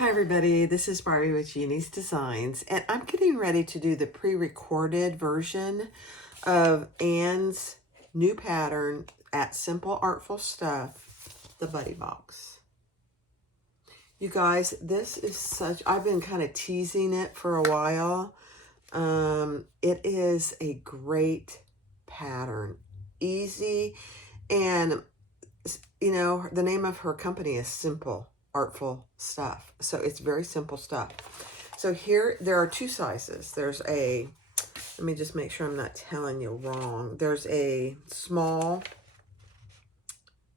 Hi everybody, this is Barbie with Jeannie's Designs, and I'm getting ready to do the pre-recorded version of Anne's new pattern at Simple Artful Stuff, the Buddy Box. You guys, this is I've been kind of teasing it for a while. It is a great pattern, easy, and you know, the name of her company is Simple Artful Stuff. So it's very simple stuff. So here, there are two sizes. There's a, let me just make sure I'm not telling you wrong. There's a small,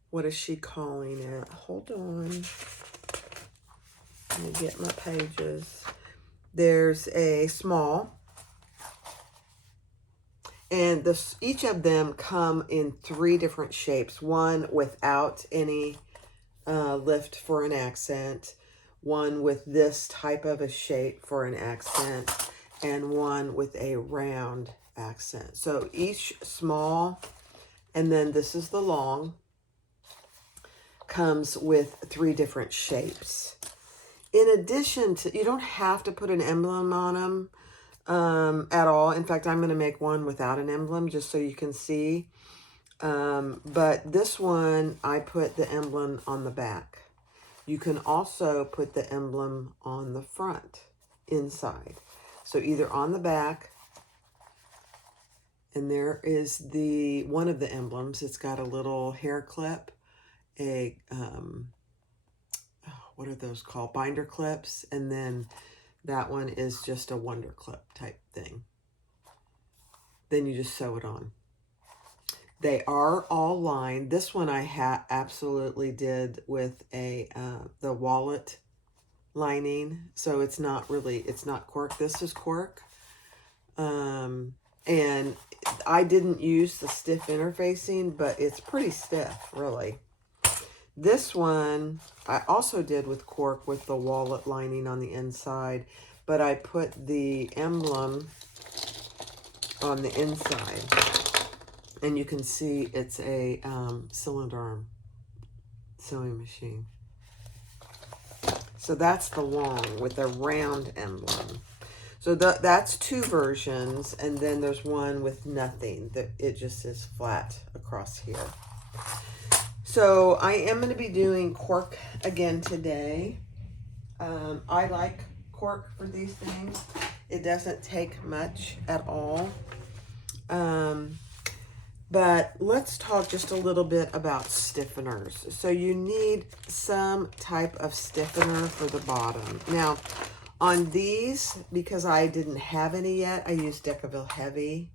what is she calling it? Hold on. Let me get my pages. There's a small, and each of them come in 3 different shapes. One without any lift for an accent, one with this type of a shape for an accent, and one with a round accent. So each small, and then this is the long, comes with 3 different shapes. In addition to, you don't have to put an emblem on them at all. In fact, I'm going to make one without an emblem just so you can see. But this one, I put the emblem on the back. You can also put the emblem on the front, inside. So either on the back, and there is one of the emblems. It's got a little hair clip, what are those called? Binder clips. And then that one is just a wonder clip type thing. Then you just sew it on. They are all lined. This one I absolutely did with the wallet lining. So it's not cork. This is cork. And I didn't use the stiff interfacing, but it's pretty stiff, really. This one I also did with cork with the wallet lining on the inside, but I put the emblem on the inside. And you can see it's a cylinder arm sewing machine. So that's the long with a round emblem. So that's 2 versions, and then there's one with nothing, that it just is flat across here. So I am going to be doing cork again today. I like cork for these things. It doesn't take much at all. But let's talk just a little bit about stiffeners. So you need some type of stiffener for the bottom. Now, on these, because I didn't have any yet, I used Decaville Heavy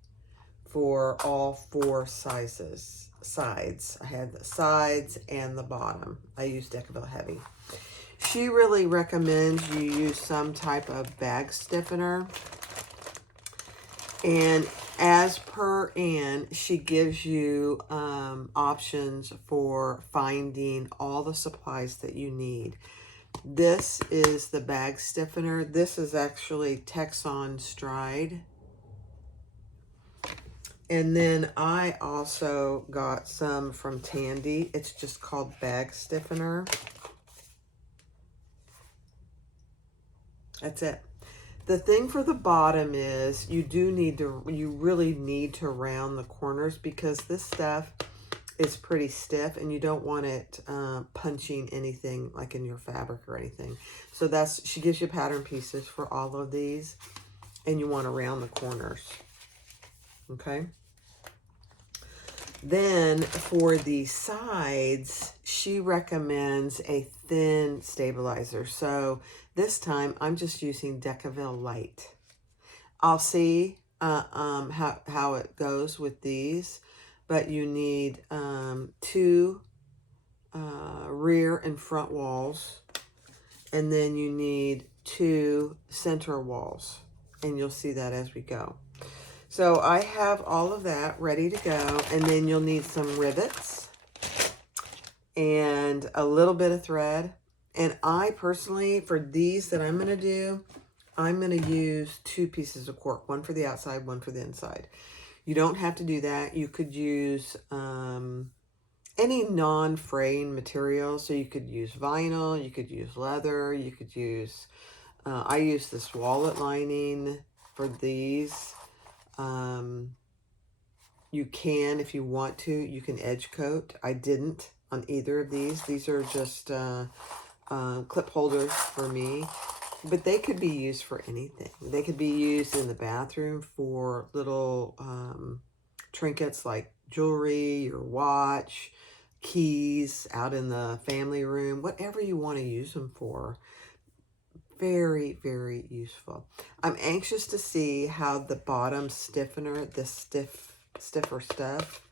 for all 4 sides. I had the sides and the bottom. I used Decaville Heavy. She really recommends you use some type of bag stiffener. And as per Anne, she gives you options for finding all the supplies that you need. This is the bag stiffener. This is actually Texon Stride. And then I also got some from Tandy. It's just called bag stiffener. That's it. The thing for the bottom is you really need to round the corners, because this stuff is pretty stiff and you don't want it punching anything like in your fabric or anything. So she gives you pattern pieces for all of these, and you want to round the corners. Okay. Then for the sides, she recommends a thin stabilizer. So this time I'm just using Decaville Light. I'll see how it goes with these, but you need 2 rear and front walls, and then you need 2 center walls, and you'll see that as we go. So I have all of that ready to go, and then you'll need some rivets and a little bit of thread. And I personally, for these that I'm going to do, I'm going to use 2 pieces of cork, one for the outside, one for the inside. You don't have to do that. You could use a any non-fraying material. So you could use vinyl, you could use leather, you could use, I use this wallet lining for these. You can, if you want to, you can edge coat. I didn't on either of these. These are just clip holders for me. But they could be used for anything. They could be used in the bathroom for little trinkets like jewelry, your watch, keys, out in the family room, whatever you want to use them for. Very, very useful. I'm anxious to see how the bottom stiffener, the stiffer stuff,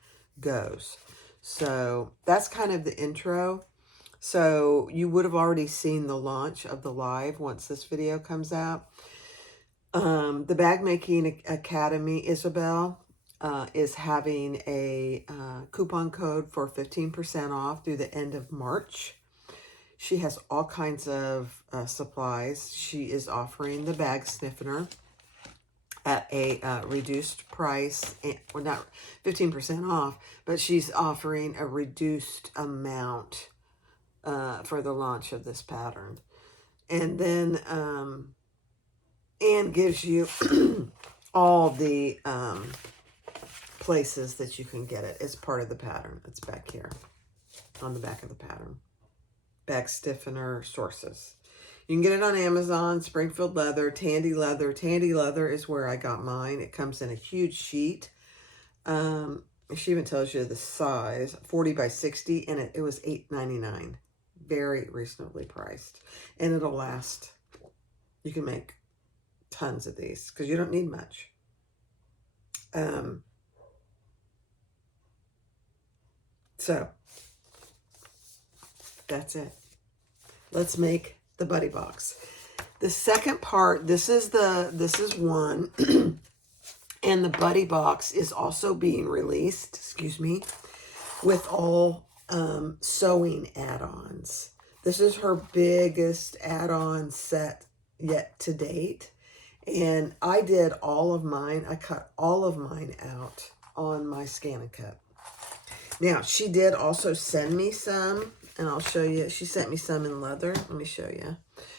goes. So that's kind of the intro. So you would have already seen the launch of the live once this video comes out. The Bag Making Academy, Isabel, is having a coupon code for 15% off through the end of March. She has all kinds of supplies. She is offering the bag stiffener at a reduced price, or not 15% off, but she's offering a reduced amount for the launch of this pattern. And then Anne gives you all the places that you can get it. It's part of the pattern. It's back here on the back of the pattern. Bag stiffener sources. You can get it on Amazon, Springfield Leather, Tandy Leather. Tandy Leather is where I got mine. It comes in a huge sheet. She even tells you the size, 40 by 60, and it was $8.99. Very reasonably priced. And it'll last. You can make tons of these because you don't need much. So that's it. Let's make the buddy box. The second part, this is one, and the buddy box is also being released, excuse me, with all sewing add-ons. This is her biggest add-on set yet to date. And I did all of mine. I cut all of mine out on my Scan and Cut. Now, she did also send me some, and I'll show you. She sent me some in leather. Let me show you.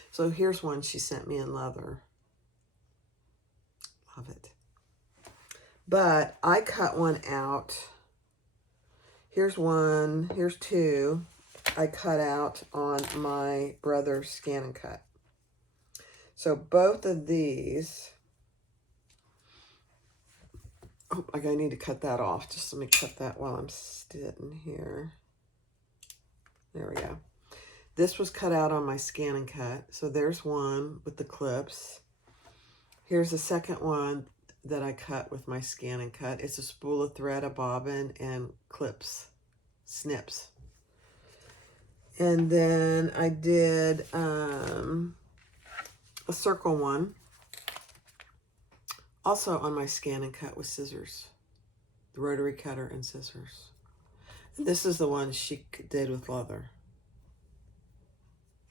So here's one she sent me in leather. Love it. But I cut one out. Here's one. Here's two. I cut out on my brother's Scan and Cut. So both of these. Oh, I need to cut that off. Just let me cut that while I'm sitting here. There we go. This was cut out on my Scan and Cut. So there's one with the clips. Here's the second one that I cut with my Scan and Cut. It's a spool of thread, a bobbin, and clips, snips. And then I did a circle one. Also on my Scan and Cut with scissors, the rotary cutter and scissors. And this is the one she did with leather.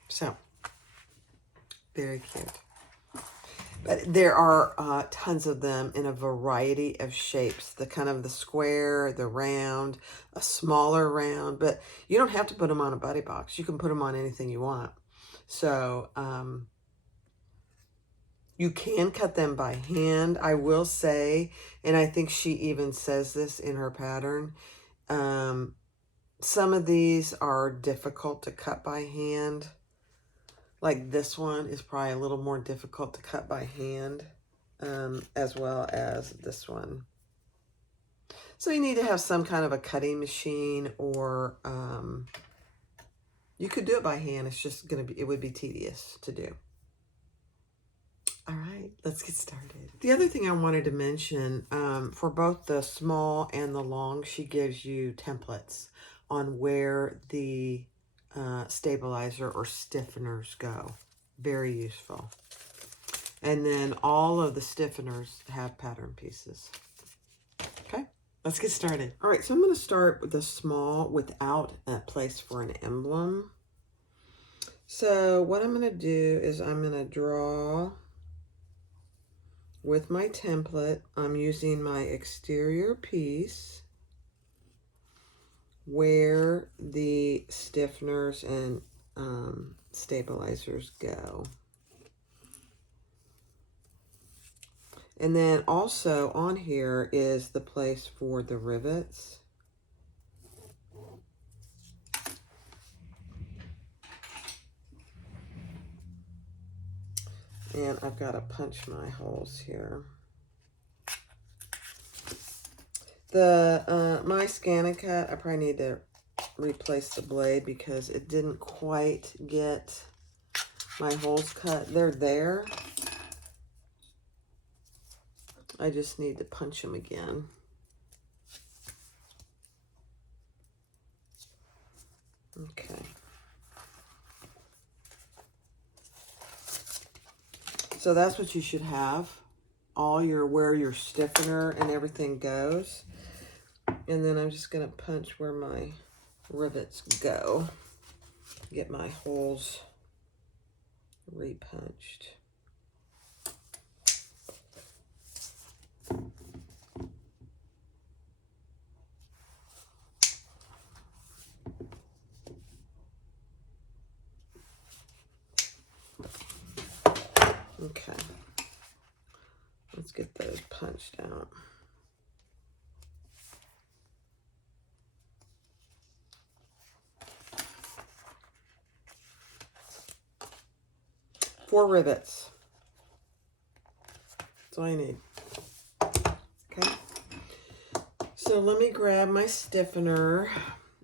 So, very cute. But there are tons of them in a variety of shapes. The kind of the square, the round, a smaller round. But you don't have to put them on a buddy box. You can put them on anything you want. So, you can cut them by hand, I will say, and I think she even says this in her pattern. Some of these are difficult to cut by hand. Like this one is probably a little more difficult to cut by hand, as well as this one. So you need to have some kind of a cutting machine, or you could do it by hand. It's just it would be tedious to do. All right, let's get started. The other thing I wanted to mention, for both the small and the long, she gives you templates on where the stabilizer or stiffeners go. Very useful. And then all of the stiffeners have pattern pieces. Okay, let's get started. All right, so I'm going to start with the small without a place for an emblem. So what I'm going to do is I'm going to draw with my template. I'm using my exterior piece where the stiffeners and stabilizers go. And then also on here is the place for the rivets. And I've got to punch my holes here. My ScanNCut, I probably need to replace the blade because it didn't quite get my holes cut. They're there. I just need to punch them again. Okay. So that's what you should have. All where your stiffener and everything goes. And then I'm just going to punch where my rivets go. Get my holes repunched. Okay. Let's get those punched out. Four rivets. That's all you need. Okay. So let me grab my stiffener.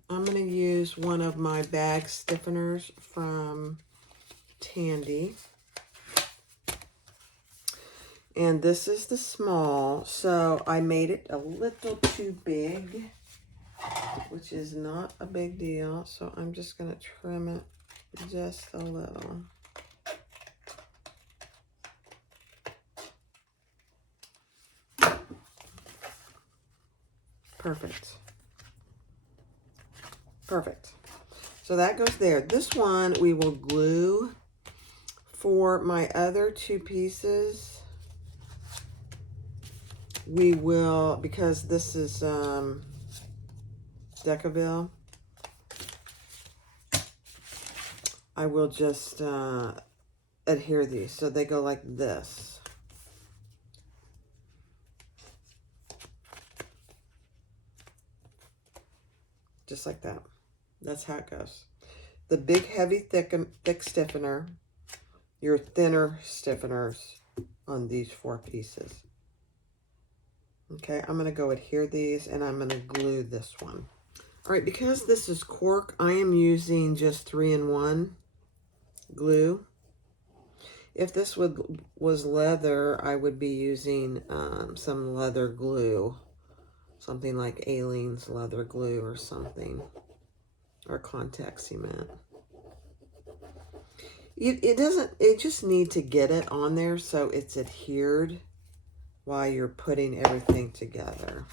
I'm going to use one of my bag stiffeners from Tandy. And this is the small, so I made it a little too big, which is not a big deal. So I'm just going to trim it just a little. Perfect. Perfect. So that goes there. This one we will glue. For my other two pieces, we will, because this is Decaville, I will just adhere these. So they go like this. Just like that. That's how it goes. The big, heavy, thick stiffener, your thinner stiffeners on these four pieces. Okay, I'm going to go adhere these, and I'm going to glue this one. All right, because this is cork, I am using just 3-in-1 glue. If this was leather, I would be using some leather glue. Something like Aleene's leather glue or something. Or contact cement. It just need to get it on there so it's adhered while you're putting everything together.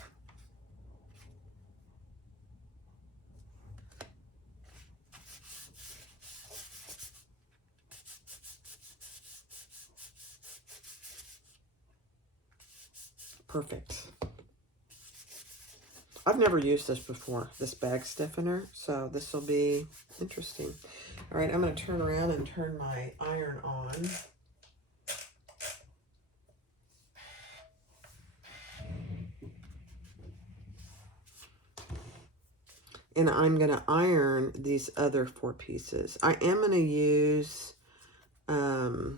Perfect. I've never used this before, this bag stiffener, so this will be interesting. All right, I'm going to turn around and turn my iron on. And I'm going to iron these other four pieces. I am going to use a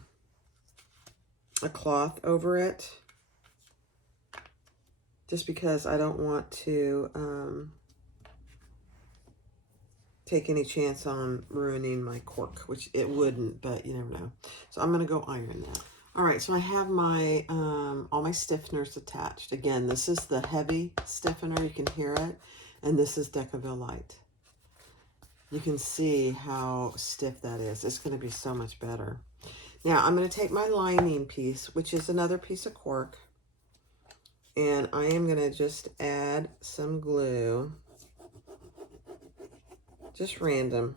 cloth over it, just because I don't want to take any chance on ruining my cork, which it wouldn't, but you never know. So I'm going to go iron that. All right, so I have my all my stiffeners attached. Again, this is the heavy stiffener, you can hear it, and this is Decaville Light. You can see how stiff that is. It's going to be so much better. Now, I'm going to take my lining piece, which is another piece of cork, and I am going to just add some glue. Just random.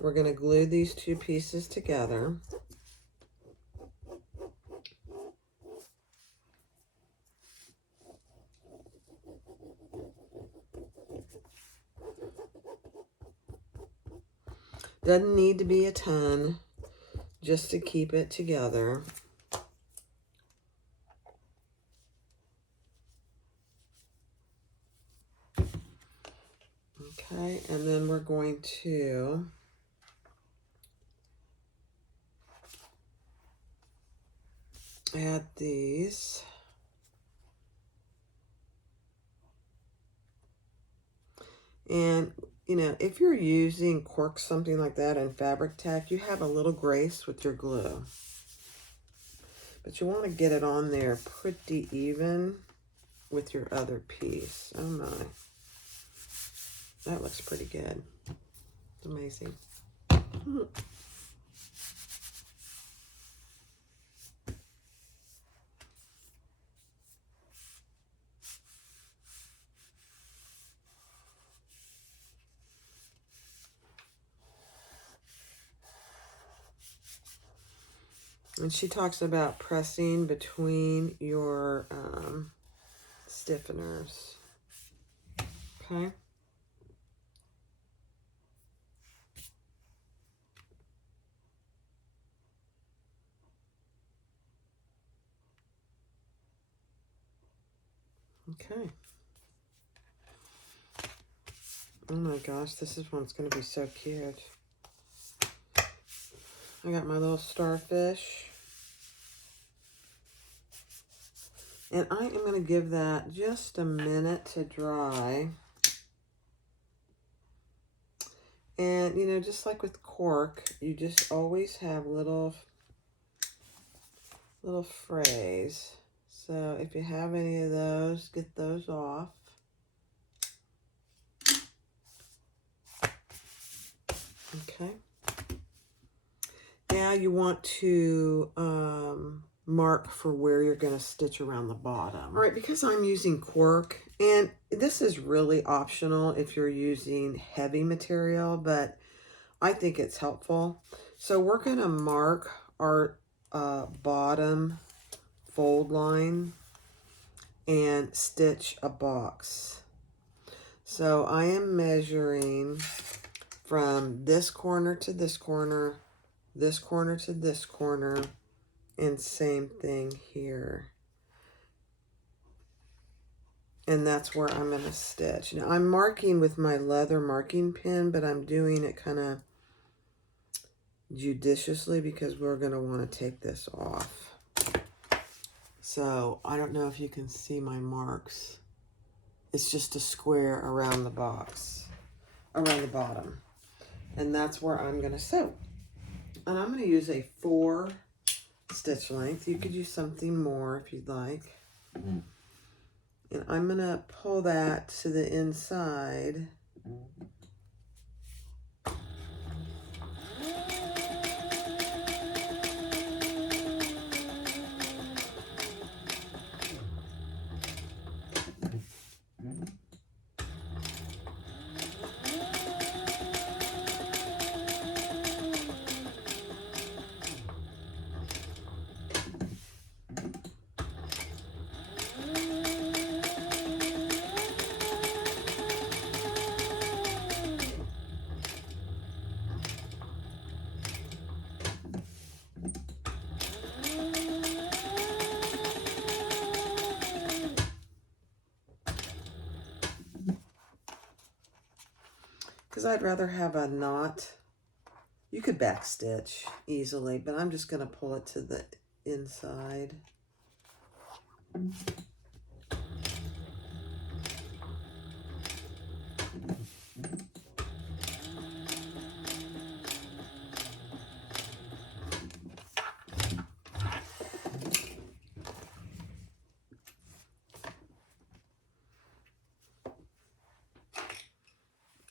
We're going to glue these two pieces together. Doesn't need to be a ton, just to keep it together. Okay, and then we're going to add these. And, you know, if you're using cork, something like that, and fabric tack, you have a little grace with your glue. But you want to get it on there pretty even with your other piece. Oh my. That looks pretty good. It's amazing. And she talks about pressing between your stiffeners. Okay. Okay. Oh my gosh, this is one's going to be so cute. I got my little starfish. And I am going to give that just a minute to dry. And, you know, just like with cork, you just always have little frays. So if you have any of those, get those off. Okay. Now you want to mark for where you're going to stitch around the bottom. All right, because I'm using cork, and this is really optional if you're using heavy material, but I think it's helpful. So we're going to mark our bottom fold line and stitch a box. So I am measuring from this corner to this corner to this corner, and same thing here. And that's where I'm going to stitch. Now I'm marking with my leather marking pen, but I'm doing it kind of judiciously because we're going to want to take this off. So I don't know if you can see my marks. It's just a square around the box, around the bottom. And that's where I'm going to sew. And I'm going to use a 4 stitch length. You could use something more if you'd like. And I'm going to pull that to the inside. Because I'd rather have a knot. You could back stitch easily, but I'm just going to pull it to the inside.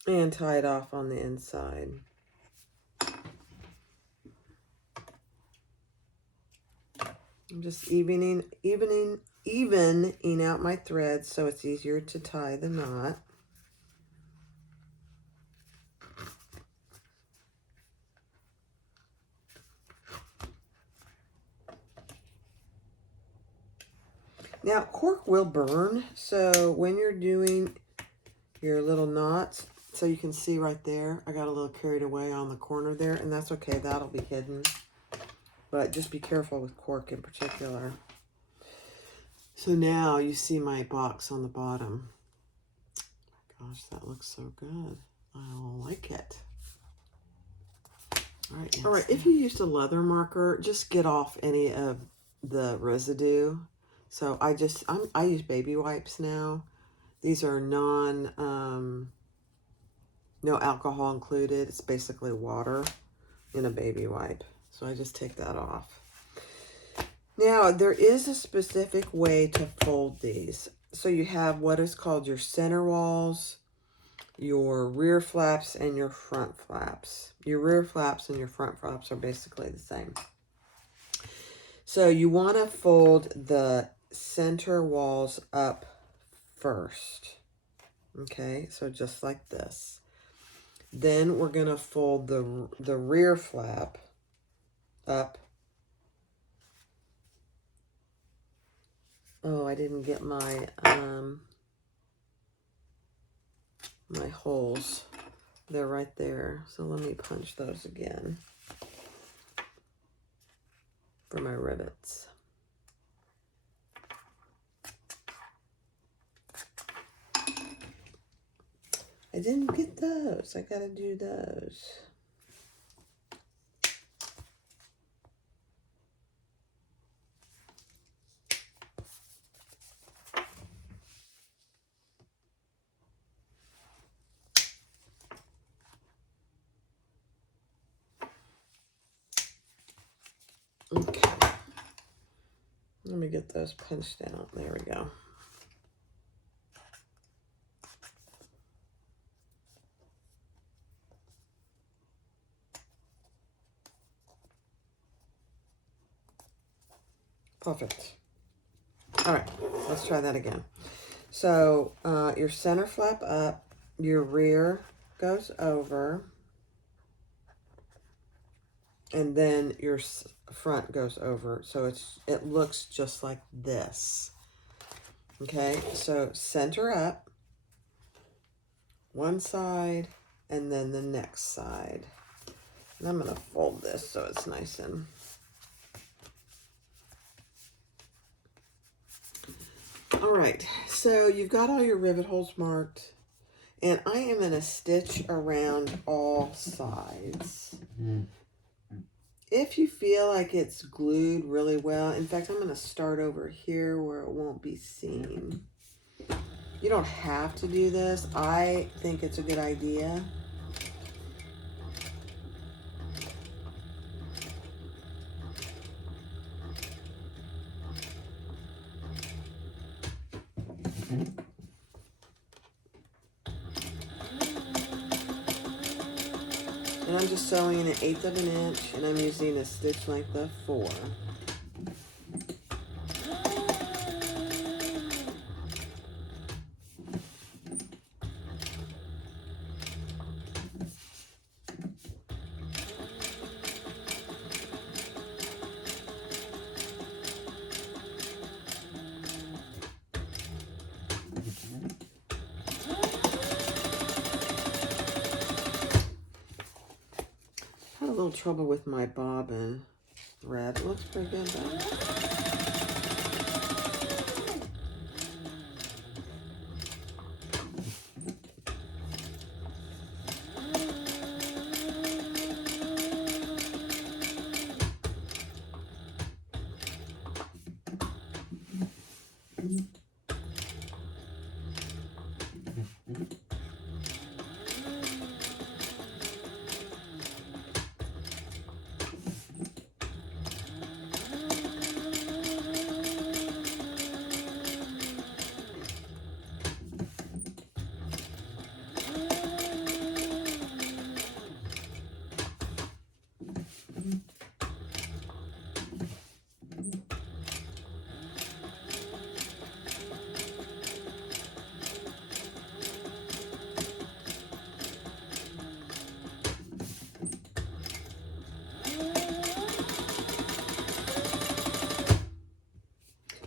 And tie it off on the inside. I'm just evening out my threads so it's easier to tie the knot. Now, cork will burn, so when you're doing your little knots, so you can see right there, I got a little carried away on the corner there, and that's okay, that'll be hidden. But just be careful with cork in particular. So now you see my box on the bottom. Gosh, that looks so good. I like it. All right, if you used a leather marker, just get off any of the residue. So I use baby wipes now. These are no alcohol included. It's basically water in a baby wipe. So I just take that off. Now, there is a specific way to fold these. So you have what is called your center walls, your rear flaps, and your front flaps. Your rear flaps and your front flaps are basically the same. So you want to fold the center walls up first. Okay, so just like this. Then we're going to fold the rear flap up. Oh, I didn't get my my holes. They're right there. So let me punch those again for my rivets. I didn't get those. I gotta do those. Okay. Let me get those punched out. There we go. Perfect. All right, let's try that again. So your center flap up, your rear goes over, and then your front goes over. So it looks just like this. Okay, so center up, one side, and then the next side. And I'm going to fold this so it's nice and... All right, so you've got all your rivet holes marked, and I am going to stitch around all sides. If you feel like it's glued really well, in fact, I'm going to start over here where it won't be seen. You don't have to do this. I think it's a good idea. And I'm just sewing an 1/8 of an inch, and I'm using a stitch length of 4. Had a little trouble with my bobbin thread. It looks pretty good though.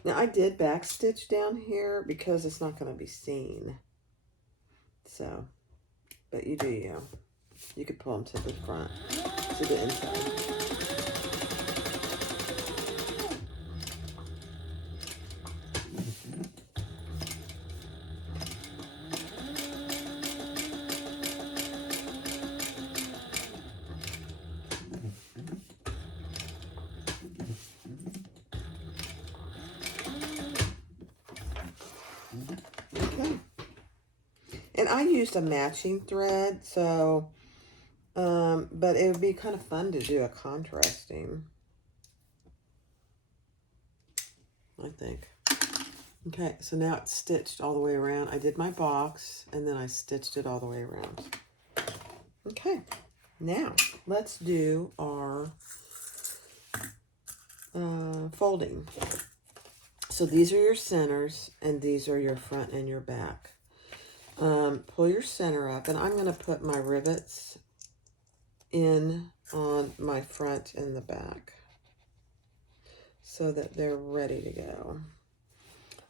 Now I did back stitch down here because it's not going to be seen. So but you do you. You could pull them to the front, to the inside. Okay. And I used a matching thread, so, but it would be kind of fun to do a contrasting, I think. Okay, so now it's stitched all the way around. I did my box, and then I stitched it all the way around. Okay, now let's do our folding. So these are your centers, and these are your front and your back. Pull your center up, and I'm going to put my rivets in on my front and the back so that they're ready to go.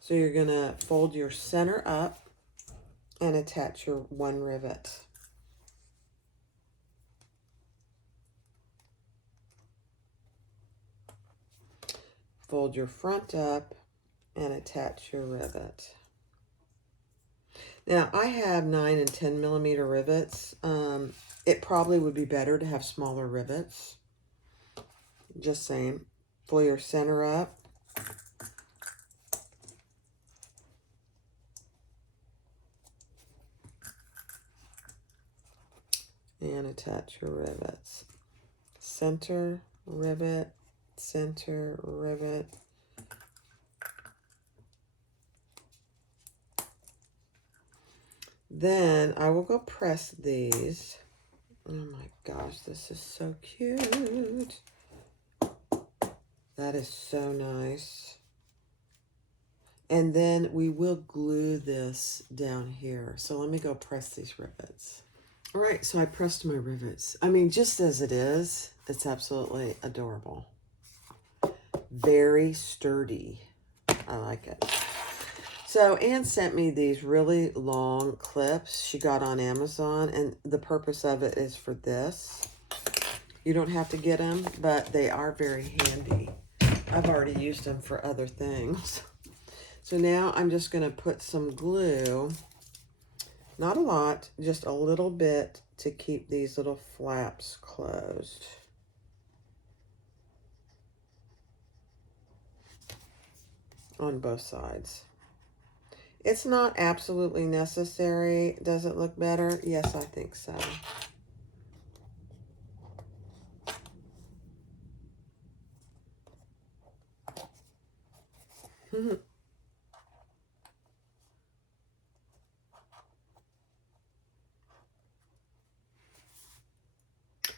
So you're going to fold your center up and attach your one rivet. Fold your front up and attach your rivet. Now, I have 9 and 10 millimeter rivets. It probably would be better to have smaller rivets. Just saying. Pull your center up. And attach your rivets. Center, rivet, center, rivet. Then I will go press these. Oh my gosh, this is so cute. That is so nice. And then we will glue this down here. So let me go press these rivets. All right, so I pressed my rivets. I mean, just as it is, it's absolutely adorable. Very sturdy. I like it. So Anne sent me these really long clips she got on Amazon, and the purpose of it is for this. You don't have to get them, but they are very handy. I've already used them for other things. So now I'm just going to put some glue, not a lot, just a little bit to keep these little flaps closed. On both sides. It's not absolutely necessary. Does it look better? Yes, I think so.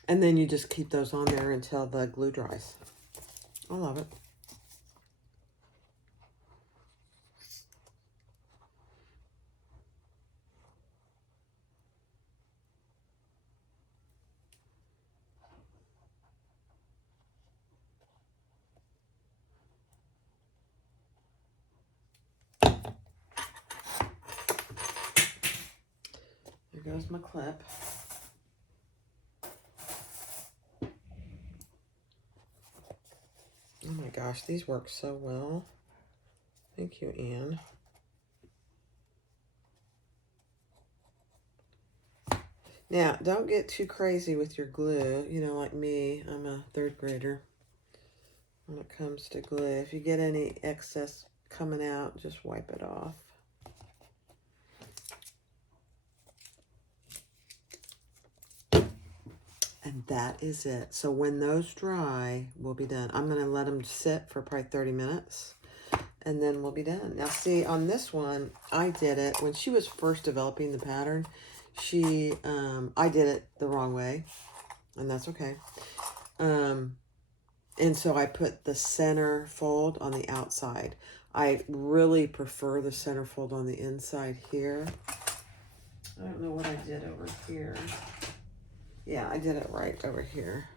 And then you just keep those on there until the glue dries. I love it. There goes my clip. Oh my gosh, these work so well. Thank you, Anne. Now, don't get too crazy with your glue. You know, like me, I'm a 3rd grader. When it comes to glue, if you get any excess coming out, just wipe it off. And that is it. So when those dry, we'll be done. I'm going to let them sit for probably 30 minutes, and then we'll be done. Now, see, on this one, I did it when she was first developing the pattern. I did it the wrong way, and that's okay. And so I put the center fold on the outside. I really prefer the center fold on the inside here. I don't know what I did over here. Yeah, I did it right over here.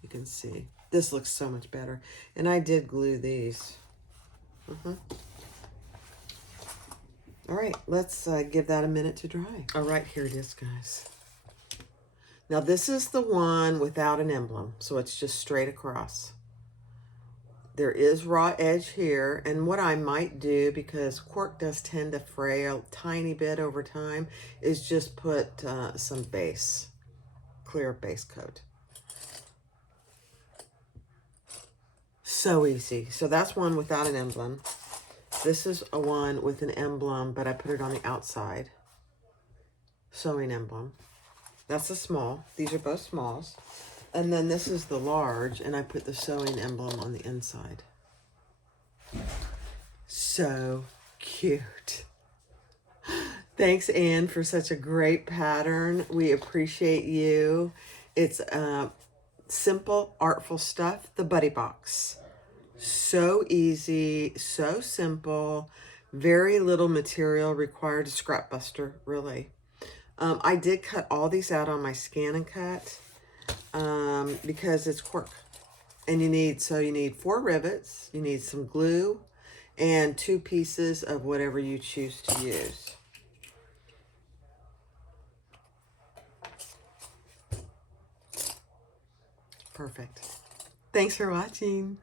You can see. This looks so much better. And I did glue these. All right, let's give that a minute to dry. All right, here it is, guys. Now this is the one without an emblem, so it's just straight across. There is raw edge here, and what I might do, because cork does tend to fray a tiny bit over time, is just put some base, clear base coat. So easy. So that's one without an emblem. This is a one with an emblem, but I put it on the outside. Sewing emblem. That's a small. These are both smalls. And then this is the large, and I put the sewing emblem on the inside. So cute. Thanks, Anne, for such a great pattern. We appreciate you. It's simple, artful stuff, the buddy box. So easy, so simple, very little material required, a scrap buster, really. I did cut all these out on my Scan and Cut because it's cork. And you need 4 rivets, you need some glue, and 2 pieces of whatever you choose to use. Perfect. Thanks for watching.